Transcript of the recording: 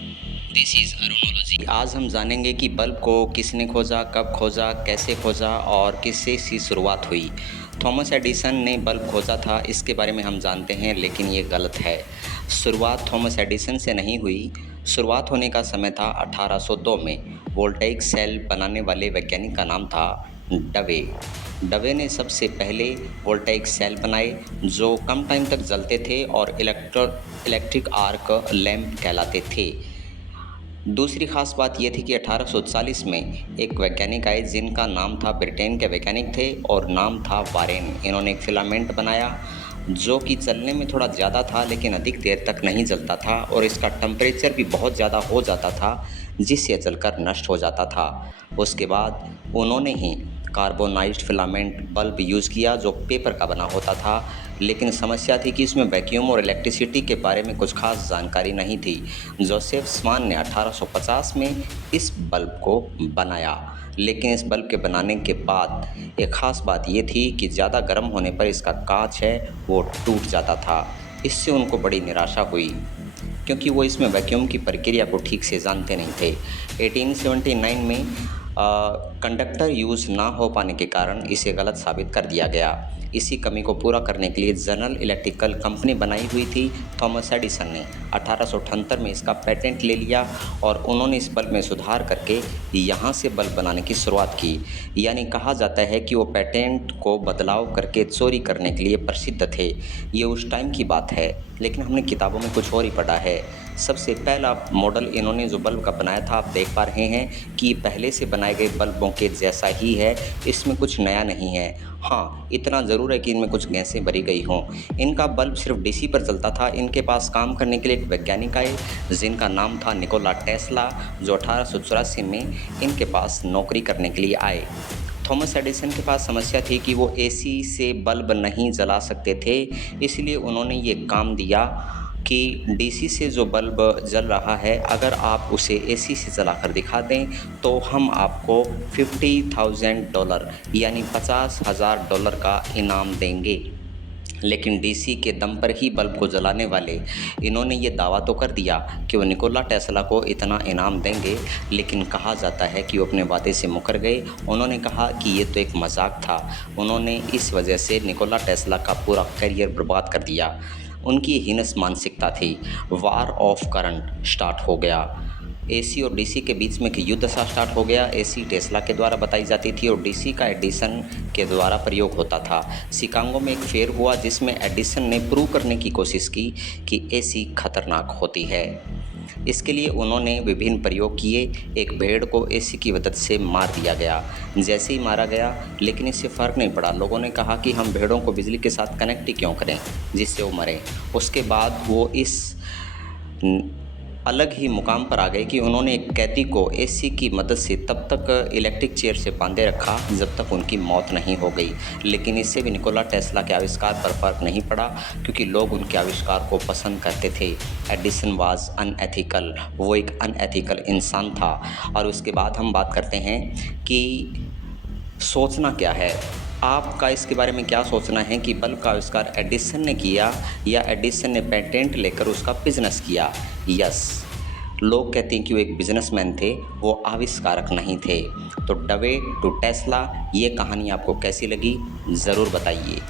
This is अरुणोलॉजी। आज हम जानेंगे कि बल्ब को किसने खोजा, कब खोजा, कैसे खोजा और किससे इसकी शुरुआत हुई। थॉमस एडिसन ने बल्ब खोजा था, इसके बारे में हम जानते हैं, लेकिन ये गलत है। शुरुआत थॉमस एडिसन से नहीं हुई। शुरुआत होने का समय था 1802 में। वोल्टेइक सेल बनाने वाले वैज्ञानिक का नाम था डवे। डवे ने सबसे पहले वोल्टेइक सेल बनाए जो कम टाइम तक जलते थे और इलेक्ट्रिक आर्क लैंप कहलाते थे। दूसरी खास बात ये थी कि 1840 में एक वैज्ञानिक आए जिनका नाम था, ब्रिटेन के वैज्ञानिक थे और नाम था वारेन। इन्होंने एक फिलामेंट बनाया जो कि चलने में थोड़ा ज़्यादा था लेकिन अधिक देर तक नहीं जलता था और इसका टेम्परेचर भी बहुत ज़्यादा हो जाता था जिससे जलकर नष्ट हो जाता था। उसके बाद उन्होंने ही कार्बोनाइज्ड फिलामेंट बल्ब यूज़ किया जो पेपर का बना होता था, लेकिन समस्या थी कि इसमें वैक्यूम और इलेक्ट्रिसिटी के बारे में कुछ खास जानकारी नहीं थी। जोसेफ स्वान ने 1850 में इस बल्ब को बनाया, लेकिन इस बल्ब के बनाने के बाद एक ख़ास बात ये थी कि ज़्यादा गर्म होने पर इसका कांच है वो टूट जाता था। इससे उनको बड़ी निराशा हुई क्योंकि वो इसमें वैक्यूम की प्रक्रिया को ठीक से जानते नहीं थे। 1879 में कंडक्टर यूज़ ना हो पाने के कारण इसे गलत साबित कर दिया गया। इसी कमी को पूरा करने के लिए जनरल इलेक्ट्रिकल कंपनी बनाई हुई थी। थॉमस एडिसन ने 1878 में इसका पेटेंट ले लिया और उन्होंने इस बल्ब में सुधार करके यहाँ से बल्ब बनाने की शुरुआत की। यानी कहा जाता है कि वो पेटेंट को बदलाव करके चोरी करने के लिए प्रसिद्ध थे। ये उस टाइम की बात है, लेकिन हमने किताबों में कुछ और ही पढ़ा है। सबसे पहला मॉडल इन्होंने जो बल्ब का बनाया था, आप देख पा रहे हैं कि पहले से बनाए गए बल्बों के जैसा ही है, इसमें कुछ नया नहीं है। हाँ, इतना ज़रूर है कि इनमें कुछ गैसें भरी गई हों। इनका बल्ब सिर्फ डीसी पर चलता था। इनके पास काम करने के लिए एक वैज्ञानिक आए जिनका नाम था निकोला टेस्ला, जो 1884 में इनके पास नौकरी करने के लिए आए। थॉमस एडिसन के पास समस्या थी कि वो एसी से बल्ब नहीं जला सकते थे, इसलिए उन्होंने ये काम दिया कि डीसी से जो बल्ब जल रहा है, अगर आप उसे एसी से जलाकर दिखा दें तो हम आपको $50,000 यानी $50,000 का इनाम देंगे। लेकिन डीसी के दम पर ही बल्ब को जलाने वाले इन्होंने ये दावा तो कर दिया कि वो निकोला टेस्ला को इतना इनाम देंगे, लेकिन कहा जाता है कि वो अपने वादे से मुकर गए। उन्होंने कहा कि ये तो एक मजाक था। उन्होंने इस वजह से निकोला टेस्ला का पूरा करियर बर्बाद कर दिया। उनकी हीनस मानसिकता थी। वार ऑफ करंट स्टार्ट हो गया। एसी और डीसी के बीच में एक युद्ध सा स्टार्ट हो गया। एसी टेस्ला के द्वारा बताई जाती थी और डीसी का एडिसन के द्वारा प्रयोग होता था। शिकागो में एक फेयर हुआ जिसमें एडिसन ने प्रूव करने की कोशिश की कि एसी खतरनाक होती है। इसके लिए उन्होंने विभिन्न प्रयोग किए। एक भेड़ को एसी की मदद से मार दिया गया। जैसे ही मारा गया, लेकिन इससे फ़र्क नहीं पड़ा। लोगों ने कहा कि हम भेड़ों को बिजली के साथ कनेक्ट ही क्यों करें जिससे वो मरें। उसके बाद वो इस अलग ही मुकाम पर आ गए कि उन्होंने एक कैदी को एसी की मदद से तब तक इलेक्ट्रिक चेयर से बांधे रखा जब तक उनकी मौत नहीं हो गई। लेकिन इससे भी निकोला टेस्ला के आविष्कार पर फर्क नहीं पड़ा क्योंकि लोग उनके आविष्कार को पसंद करते थे। एडिसन वाज अनएथिकल, वो एक अनएथिकल इंसान था। और उसके बाद हम बात करते हैं कि सोचना क्या है। आपका इसके बारे में क्या सोचना है कि बल्ब का आविष्कार एडिसन ने किया या एडिसन ने पेटेंट लेकर उसका बिजनेस किया? यस, लोग कहते हैं कि वो एक बिजनेसमैन थे, वो आविष्कारक नहीं थे। तो डवे टू टेस्ला, ये कहानी आपको कैसी लगी ज़रूर बताइए।